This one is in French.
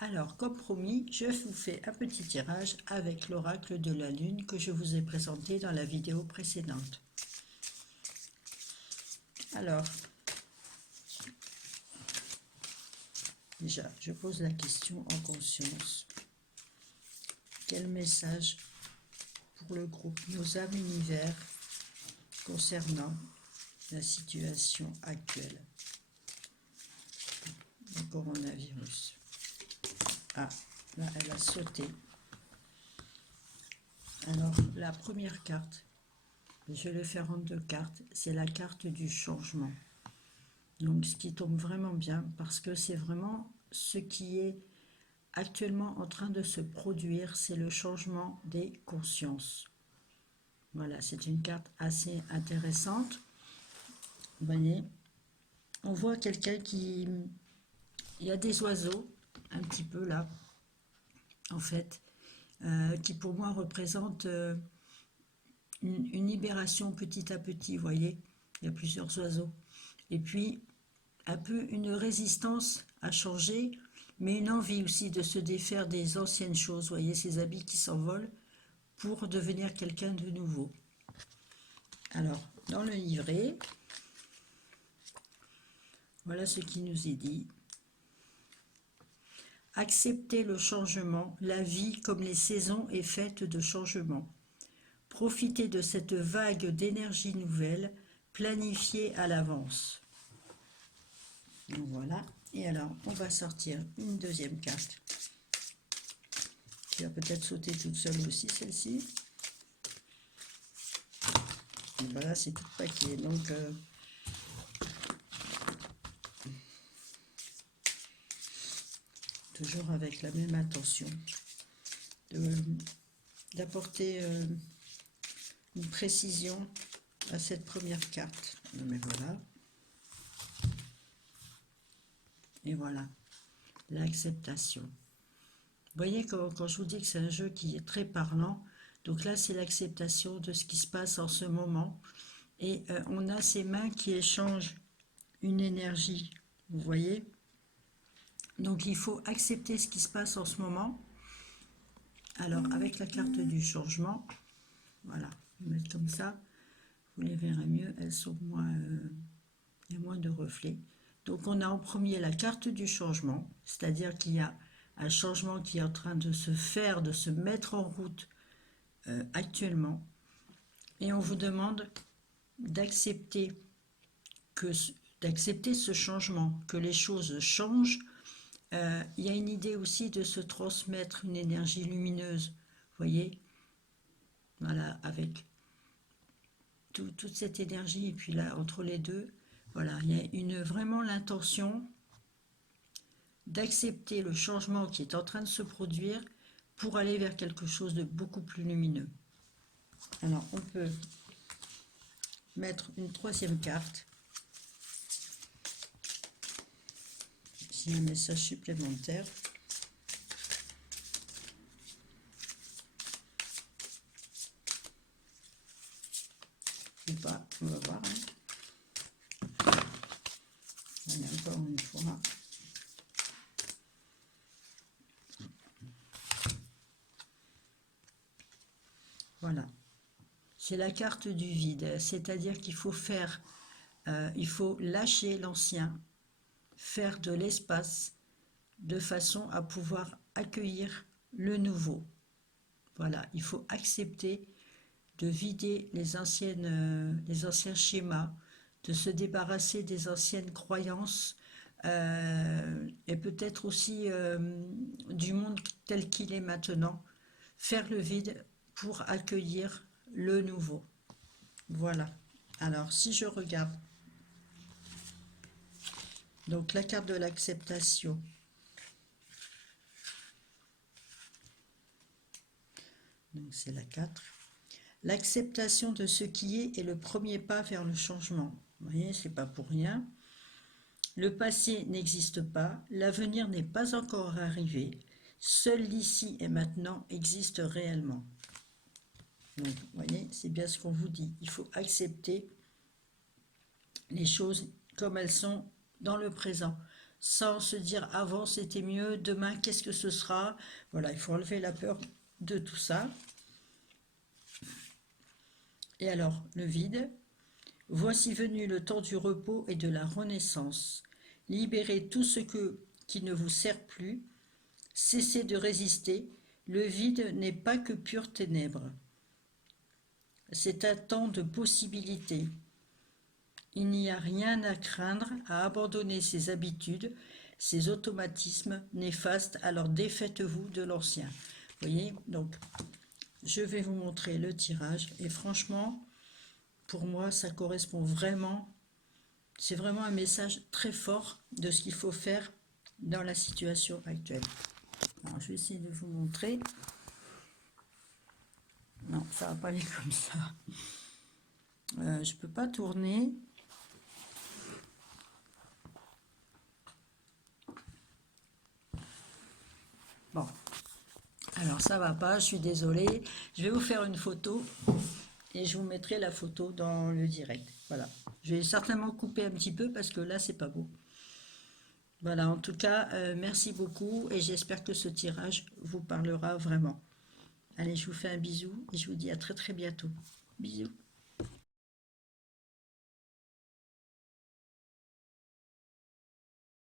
Alors, comme promis, je vous fais un petit tirage avec l'oracle de la Lune que je vous ai présenté dans la vidéo précédente. Alors, déjà, je pose la question en conscience. Quel message pour le groupe Nos âmes univers concernant la situation actuelle du coronavirus? Ah, là, elle a sauté. Alors, la première carte, je vais le faire en deux cartes, c'est la carte du changement. Donc, ce qui tombe vraiment bien, parce que c'est vraiment ce qui est actuellement en train de se produire, c'est le changement des consciences. Voilà, c'est une carte assez intéressante. Vous voyez, on voit quelqu'un qui... Il y a des oiseaux, un petit peu là, en fait, qui pour moi représentent une libération petit à petit, vous voyez. Il y a plusieurs oiseaux. Et puis, un peu une résistance à changer, mais une envie aussi de se défaire des anciennes choses, vous voyez, ces habits qui s'envolent, pour devenir quelqu'un de nouveau. Alors, dans le livret, voilà ce qui nous est dit. Acceptez le changement, la vie comme les saisons est faite de changements. Profitez de cette vague d'énergie nouvelle, planifiée à l'avance. Donc voilà, et alors on va sortir une deuxième carte, qui va peut-être sauter toute seule aussi, celle-ci. Et voilà, c'est tout paquet, donc... toujours avec la même intention d'apporter une précision à cette première carte. Mais voilà. Et voilà, l'acceptation. Vous voyez, quand je vous dis que c'est un jeu qui est très parlant, donc là c'est l'acceptation de ce qui se passe en ce moment. Et on a ces mains qui échangent une énergie, vous voyez. Donc il faut accepter ce qui se passe en ce moment. Alors avec la carte du changement, voilà, je vais mettre comme ça, vous les verrez mieux, elles sont moins, il y a moins de reflets. Donc on a en premier la carte du changement, c'est-à-dire qu'il y a un changement qui est en train de se faire, de se mettre en route actuellement. Et on vous demande d'accepter ce changement, que les choses changent. Il y a une idée aussi de se transmettre une énergie lumineuse, vous voyez, voilà, avec toute cette énergie, et puis là, entre les deux, voilà, il y a vraiment l'intention d'accepter le changement qui est en train de se produire pour aller vers quelque chose de beaucoup plus lumineux. Alors, on peut mettre une troisième carte. Ici, un message supplémentaire. Ou pas, on va voir. Hein. Allez, encore une fois. Voilà. C'est la carte du vide, c'est-à-dire qu'il faut faire, il faut lâcher l'ancien, faire de l'espace de façon à pouvoir accueillir le nouveau. Voilà, il faut accepter de vider les anciens schémas, de se débarrasser des anciennes croyances et peut-être aussi du monde tel qu'il est maintenant, faire le vide pour accueillir le nouveau. Voilà. Alors, si je regarde, donc la carte de l'acceptation, donc c'est la 4. L'acceptation de ce qui est le premier pas vers le changement. Vous voyez, c'est pas pour rien. Le passé n'existe pas, l'avenir n'est pas encore arrivé, seul l'ici et maintenant existe réellement. Donc, vous voyez, c'est bien ce qu'on vous dit. Il faut accepter les choses comme elles sont dans le présent. sans se dire avant c'était mieux, demain qu'est-ce que ce sera. Voilà, il faut enlever la peur de tout ça. Et alors, le vide. Voici venu le temps du repos et de la renaissance. Libérez tout qui ne vous sert plus. Cessez de résister. Le vide n'est pas que pure ténèbres. C'est un temps de possibilités. Il n'y a rien à craindre à abandonner ses habitudes, ses automatismes néfastes, alors défaites-vous de l'ancien. Vous voyez, donc je vais vous montrer le tirage et franchement, pour moi, ça correspond vraiment, c'est vraiment un message très fort de ce qu'il faut faire dans la situation actuelle. Alors, je vais essayer de vous montrer. Non, ça ne va pas aller comme ça. Je ne peux pas tourner. Bon, alors ça va pas, je suis désolée. Je vais vous faire une photo et je vous mettrai la photo dans le direct. Voilà. Je vais certainement couper un petit peu parce que là, c'est pas beau. Voilà, en tout cas, merci beaucoup et j'espère que ce tirage vous parlera vraiment. Allez, je vous fais un bisou et je vous dis à très très bientôt. Bisous.